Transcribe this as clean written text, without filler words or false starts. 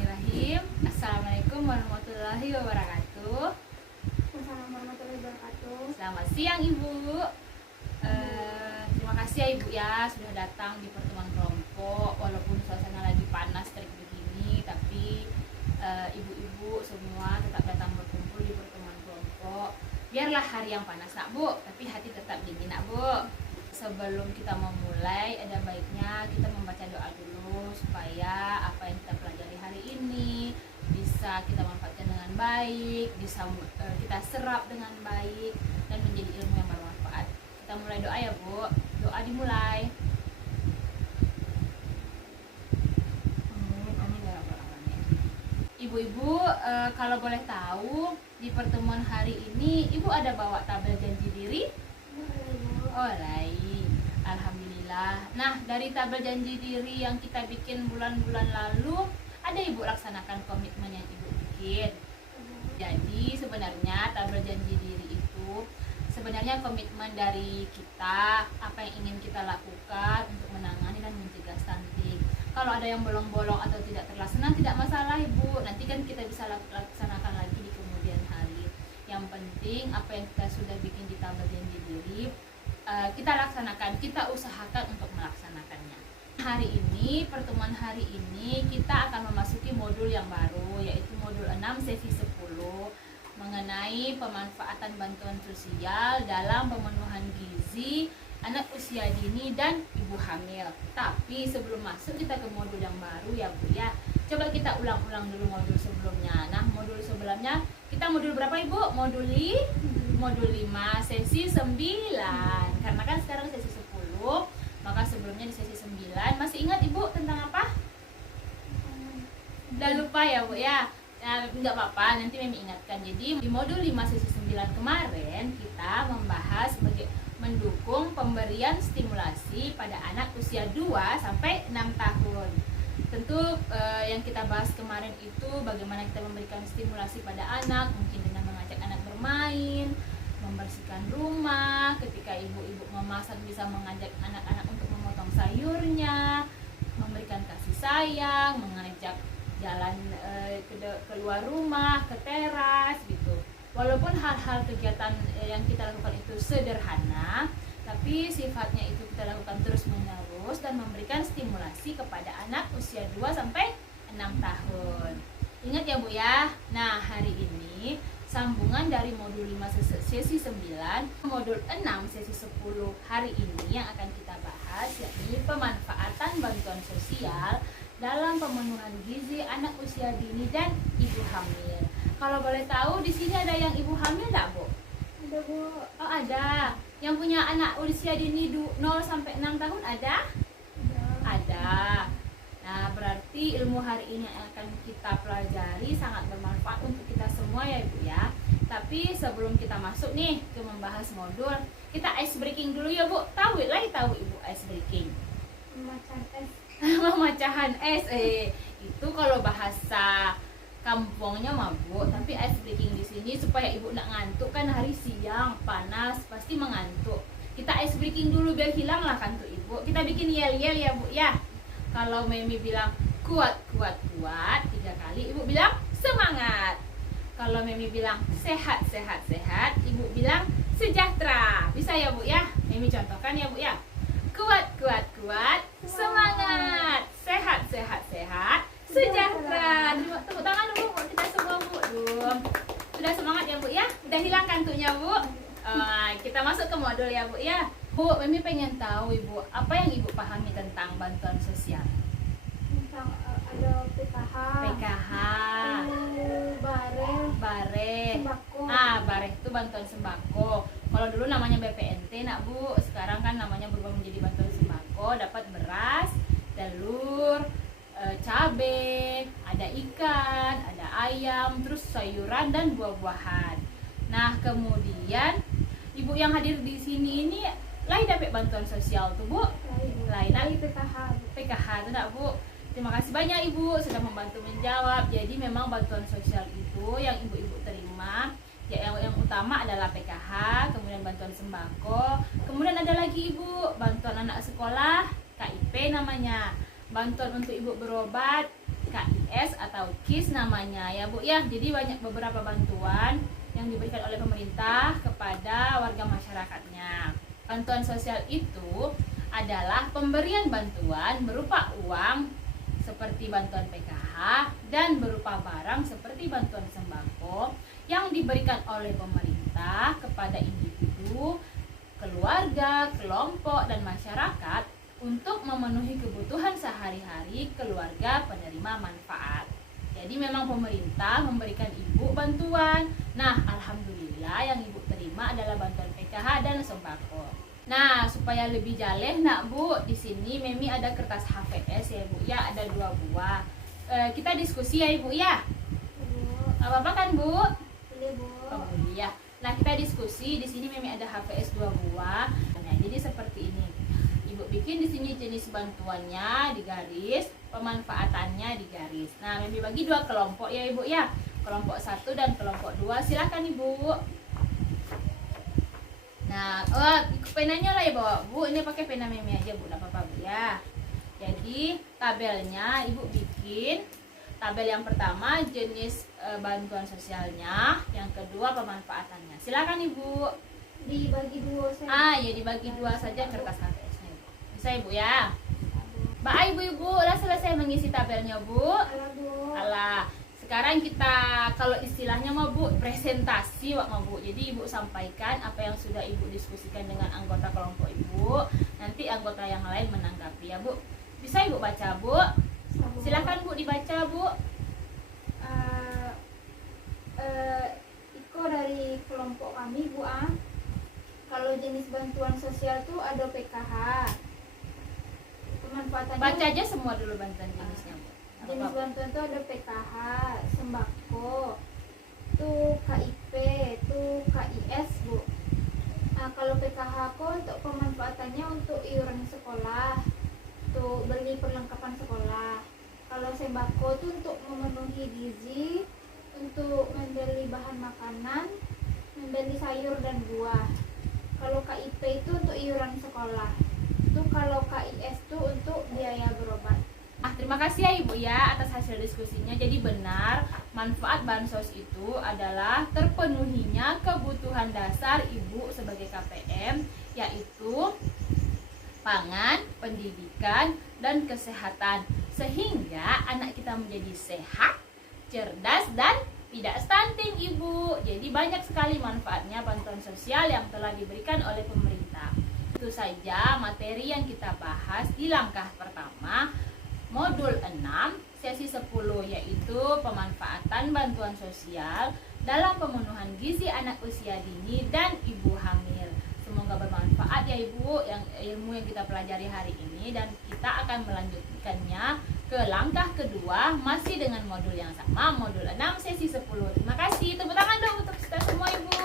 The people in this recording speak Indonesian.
Bismillahirrahmanirrahim. Assalamualaikum warahmatullahi wabarakatuh. Assalamualaikum warahmatullahi wabarakatuh. Selamat siang Ibu. Terima kasih ya Ibu ya sudah datang di pertemuan kelompok. Walaupun suasana lagi panas terik begini, tapi ibu-ibu semua tetap datang berkumpul di pertemuan kelompok. Biarlah hari yang panas nak Bu, tapi hati tetap dingin nak Bu. Sebelum kita memulai, ada baiknya kita membaca doa dulu supaya apa yang kita pelajari hari ini bisa kita manfaatkan dengan baik, bisa kita serap dengan baik dan menjadi ilmu yang bermanfaat. Kita mulai doa ya Bu. Doa dimulai. Amin ya rabbal alamin. Ibu-ibu, kalau boleh tahu di pertemuan hari ini Ibu ada bawa tabel janji diri? Oh, lain. Alhamdulillah. Nah, dari tabel janji diri yang kita bikin bulan-bulan lalu, ada Ibu laksanakan komitmen yang Ibu bikin. Jadi, sebenarnya tabel janji diri itu sebenarnya komitmen dari kita, apa yang ingin kita lakukan untuk menangani dan mencegah stunting. Kalau ada yang bolong-bolong atau tidak terlaksana, tidak masalah Ibu. Nanti kan kita bisa laksanakan lagi di kemudian hari. Yang penting apa yang kita sudah bikin di tabel janji diri, kita laksanakan, kita usahakan untuk melaksanakannya. Hari ini, pertemuan hari ini kita akan memasuki modul yang baru, yaitu modul 6 sesi 10 mengenai pemanfaatan bantuan sosial dalam pemenuhan gizi anak usia dini dan ibu hamil. Tapi sebelum masuk kita ke modul yang baru ya Bu ya, coba kita ulang-ulang dulu modul sebelumnya. Nah, modul sebelumnya kita modul berapa Ibu? Modul 5 sesi 9. Karena kan sekarang sesi 10, maka sebelumnya di sesi 9 masih ingat Ibu tentang apa? Udah lupa ya Bu ya. Nah, enggak apa-apa, nanti Mimi ingatkan. Jadi di modul 5 sesi 9 kemarin kita membahas mendukung pemberian stimulasi pada anak usia 2 sampai 6 tahun. Tentu yang kita bahas kemarin itu bagaimana kita memberikan stimulasi pada anak, mungkin dengan mengajak anak bermain, membersihkan rumah, ketika ibu-ibu memasak bisa mengajak anak-anak untuk memotong sayurnya, memberikan kasih sayang, mengajak jalan keluar rumah, ke teras gitu. Walaupun hal-hal kegiatan yang kita lakukan itu sederhana, tapi sifatnya itu kita lakukan terus-menerus dan memberikan stimulasi kepada anak usia 2 sampai 6 tahun. Ingat ya Bu ya. Nah, hari ini sambungan dari modul 5 sesi 9, modul 6 sesi 10 hari ini yang akan kita bahas yakni pemanfaatan bantuan sosial dalam pemenuhan gizi anak usia dini dan ibu hamil. Kalau boleh tahu di sini ada yang ibu hamil enggak, Bu? Ada Bu. Oh, ada. Yang punya anak usia dini 0 sampai 6 tahun ada? Ada. Nah, berarti ilmu hari ini yang akan kita pelajari sangat bermanfaat untuk kita semua ya Ibu ya. Tapi sebelum kita masuk nih ke membahas modul, kita ice breaking dulu ya Bu. Tahu Ibu ice breaking? Pemacahan es. Pemecahan es. Itu kalau bahasa kampungnya mah Bu, tapi ice breaking di sini supaya Ibu nggak ngantuk, kan hari siang panas pasti mengantuk. Kita ice breaking dulu biar hilanglah kantuk Ibu. Kita bikin yel-yel ya Bu ya. Kalau Mimi bilang kuat 3 kali, Ibu bilang semangat. Kalau Mimi bilang sehat, Ibu bilang sejahtera. Bisa ya Bu ya? Mimi contohkan ya Bu ya. Kuat, semangat. Sehat, sejahtera. Tepuk tangan dulu buat kita semua Bu. Sudah semangat ya Bu ya? Udah hilang kantuknya Bu? Kita masuk ke modul ya Bu ya. Bu, Mimi pengen tahu Ibu, apa yang Ibu pahami tentang bantuan sosial? Tentang ada PKH. Bareh. Sembako. Bareh itu bantuan sembako. Kalau dulu namanya BPNT nak Bu, sekarang kan namanya berubah menjadi bantuan sembako. Dapat beras, telur, cabai, ada ikan, ada ayam, terus sayuran dan buah-buahan. Nah, kemudian Ibu yang hadir di sini ini lain dapat bantuan sosial tuh Bu? Lain PKH itu enggak Bu? Terima kasih banyak Ibu sudah membantu menjawab. Jadi memang bantuan sosial itu yang ibu-ibu terima ya, yang utama adalah PKH, kemudian bantuan sembako, kemudian ada lagi Ibu bantuan anak sekolah, KIP namanya, bantuan untuk ibu berobat, KIS atau atau KIS namanya ya Bu ya. Jadi banyak beberapa bantuan yang diberikan oleh pemerintah kepada warga masyarakatnya. Bantuan sosial itu adalah pemberian bantuan berupa uang seperti bantuan PKH dan berupa barang seperti bantuan sembako yang diberikan oleh pemerintah kepada individu, keluarga, kelompok, dan masyarakat untuk memenuhi kebutuhan sehari-hari keluarga penerima manfaat. Jadi memang pemerintah memberikan ibu bantuan. Nah, alhamdulillah yang ibu terima adalah bantuan PKH dan sembako. Nah, supaya lebih jaleh nak Bu, di sini Memi ada kertas HVS ya Bu ya, ada 2 buah. Kita diskusi ya Ibu ya. Bu. Apa-apa kan Bu? Boleh Bu. Oh iya. Nah, kita diskusi. Di sini Memi ada HVS 2 buah. Nah, jadi seperti ini. Ibu bikin di sini jenis bantuannya di garis, pemanfaatannya di garis. Nah, Memi bagi 2 kelompok ya Ibu ya. Kelompok 1 dan kelompok 2. Silakan Ibu. Nah, penanya lah ya bawa Bu. Ini pakai pena Memi aja Bu, enggak apa-apa Bu ya. Jadi, tabelnya Ibu bikin. Tabel yang pertama jenis bantuan sosialnya, yang kedua pemanfaatannya. Silakan Ibu. Dibagi 2 saya. Ya dibagi 2 saja kertas HVS-nya Ibu. Bisa Ibu ya. Mbak Ibu udah selesai mengisi tabelnya Bu. Halo Bu. Alah, sekarang kita kalau istilahnya mau Bu presentasi wak mau Bu. Jadi Ibu sampaikan apa yang sudah Ibu diskusikan dengan anggota kelompok Ibu. Nanti anggota yang lain menanggapi ya Bu. Bisa Ibu baca Bu. Silakan Bu dibaca Bu. Iko dari kelompok kami Bu Kalau jenis bantuan sosial tuh ada PKH. Pemanfaatannya Baca aja semua dulu bantuan jenisnya Bu. jenis bantuan tuh ada PKH, sembako, tuh KIP, tuh KIS Bu. Nah, kalau PKH kok untuk pemanfaatannya untuk iuran sekolah, tuh beli perlengkapan sekolah. Kalau sembako tuh untuk memenuhi gizi, untuk membeli bahan makanan, membeli sayur dan buah. Kalau KIP itu untuk iuran sekolah. Tuh kalau KIS tuh untuk biaya berobat. Terima kasih ya Ibu ya atas hasil diskusinya. Jadi benar, manfaat bansos itu adalah terpenuhinya kebutuhan dasar Ibu sebagai KPM, yaitu pangan, pendidikan, dan kesehatan. Sehingga anak kita menjadi sehat, cerdas, dan tidak stunting Ibu. Jadi banyak sekali manfaatnya bantuan sosial yang telah diberikan oleh pemerintah. Itu saja materi yang kita bahas di langkah pertama modul 6 sesi 10, yaitu pemanfaatan bantuan sosial dalam pemenuhan gizi anak usia dini dan ibu hamil. Semoga bermanfaat ya Ibu yang ilmu yang kita pelajari hari ini, dan kita akan melanjutkannya ke langkah kedua masih dengan modul yang sama, modul 6 sesi 10. Terima kasih. Tepuk tangan dong untuk kita semua Ibu.